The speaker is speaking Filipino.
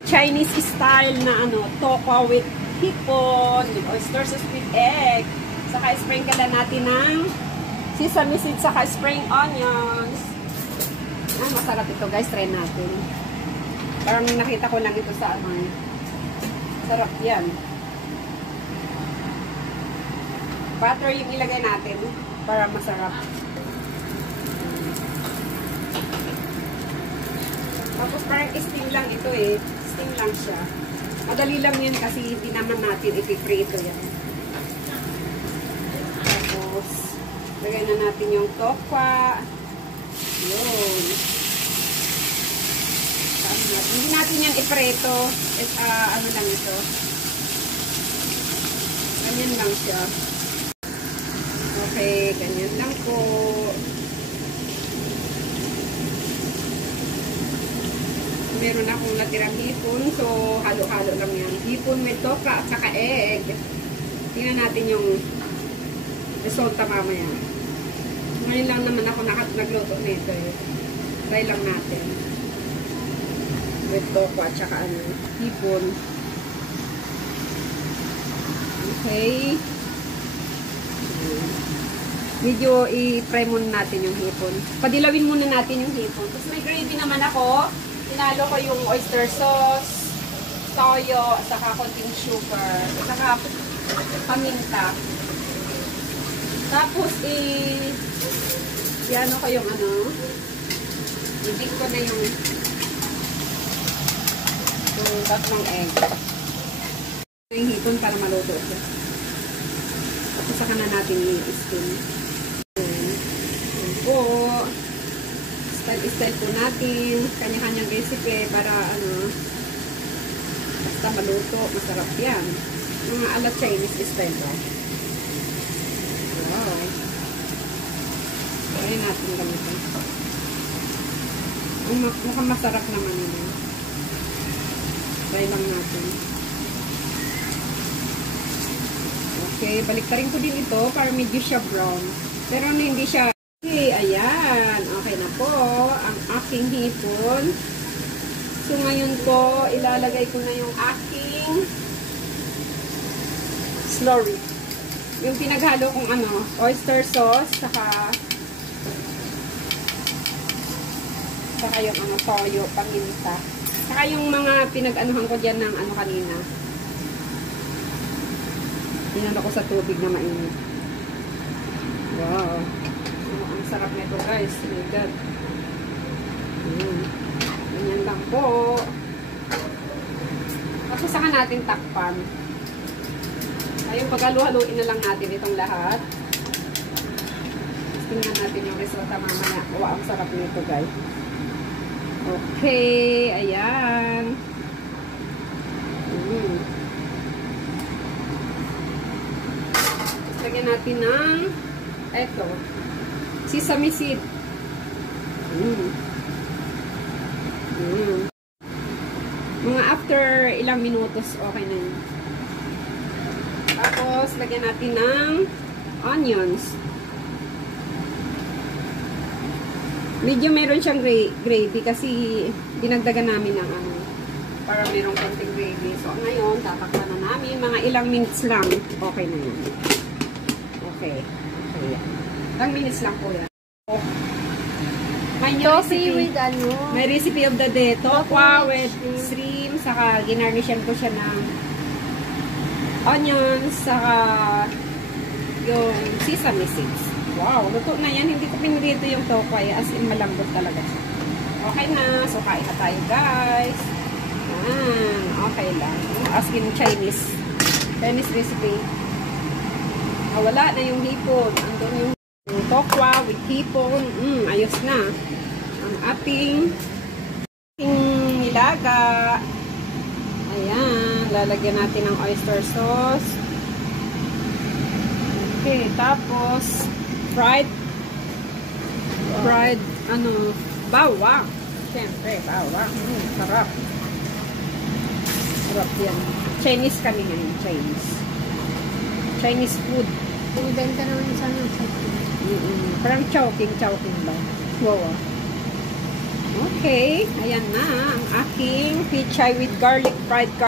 Chinese style na ano, tokwa with hipon, with oyster sauce with egg. Saka sprinkle natin ng sesame seeds, saka spring onions. Ah, masarap ito guys, try natin. Parang nakita ko lang ito sa ano. Sarap yan. Butter yung ilagay natin para masarap. Tapos parang steam lang ito eh. Steam lang siya. Madali lang yan kasi hindi naman natin ipiprito yan. Tapos, lagay na natin yung tokwa. Yun. Hindi natin yan iprito. Ano lang ito. Ganyan lang siya. Okay, ganyan lang po. Meron akong natirang hipon, so halo-halo lang yan. Hipon with tokwa at saka egg. Tingnan natin yung resulta mamaya. Ngayon lang naman ako nagluto nito eh. Try lang natin. With tokwa at saka ano, hipon. Okay. Medyo i-fry muna natin yung hipon. Padilawin muna natin yung hipon. Tapos may gravy naman ako. Tinalo ko yung oyster sauce, toyo, at saka konting sugar, at saka paminta. Tapos i-ano ko yung ano, i-bake ko na yung tatlong egg. Yung hipon para maluto siya. Tapos saka na natin i-steam. Yan po. Style po natin. Kanya-kanyang recipe para ano, basta maluto. Masarap yan. Mga ala Chinese style ba? Wow. Kaya natin gamitin. Mukhang masarap naman yun. Try lang natin. Okay, baliktarin ko din ito para medyo siya brown. Pero hindi siya. Okay, ayan. Okay na po ang aking hipon. So, ngayon po, ilalagay ko na yung aking slurry. Yung pinaghalo kong ano, oyster sauce, saka yung ano, toyo, paminta. Saka yung mga pinag-anuhan ko dyan ng ano kanina. Tinalo ko sa tubig na mainit. Wow. Ang sarap nito guys. Oh my God. Ganyan lang po. Tapos saka natin takpan. Ayun, pag-halo-haloin na lang natin itong lahat. Tingnan natin yung resulta mamaya. Wow, ang sarap nito guys. Okay. Ayan. Lagyan natin ng eto, sesame seed. Mga after ilang minutos, okay na yun. Tapos, lagyan natin ng onions. Medyo meron siyang gravy kasi dinagdagan namin ng ano, para merong konting gravy. So, ngayon, tatakpan na namin. Mga ilang minutes lang, okay na yun. Okay. Ilang minutes lang po yan. May recipe of the day. Tokwa with shrimp, saka ginarnishan ko siya ng onions, saka yung sesame seeds. Wow, luto na yan. Hindi ko pinrito yung tokwa, as in malambot talaga siya. Okay na. So, kain na tayo, guys. Okay lang. As in Chinese recipe. Wala na yung hipon. Andun yung tokwa with hipon. Ayos na. Ang ating nilaga. Ayan. Lalagyan natin ng oyster sauce. Okay. Tapos, fried, bawang. Siyempre, bawang. Sarap. Sarap yan. Chinese kami ngayon. Chinese food. Binibenta naman sa ano. Parang chowking ba? Wow. Okay, ayan na ang aking pichay with garlic fried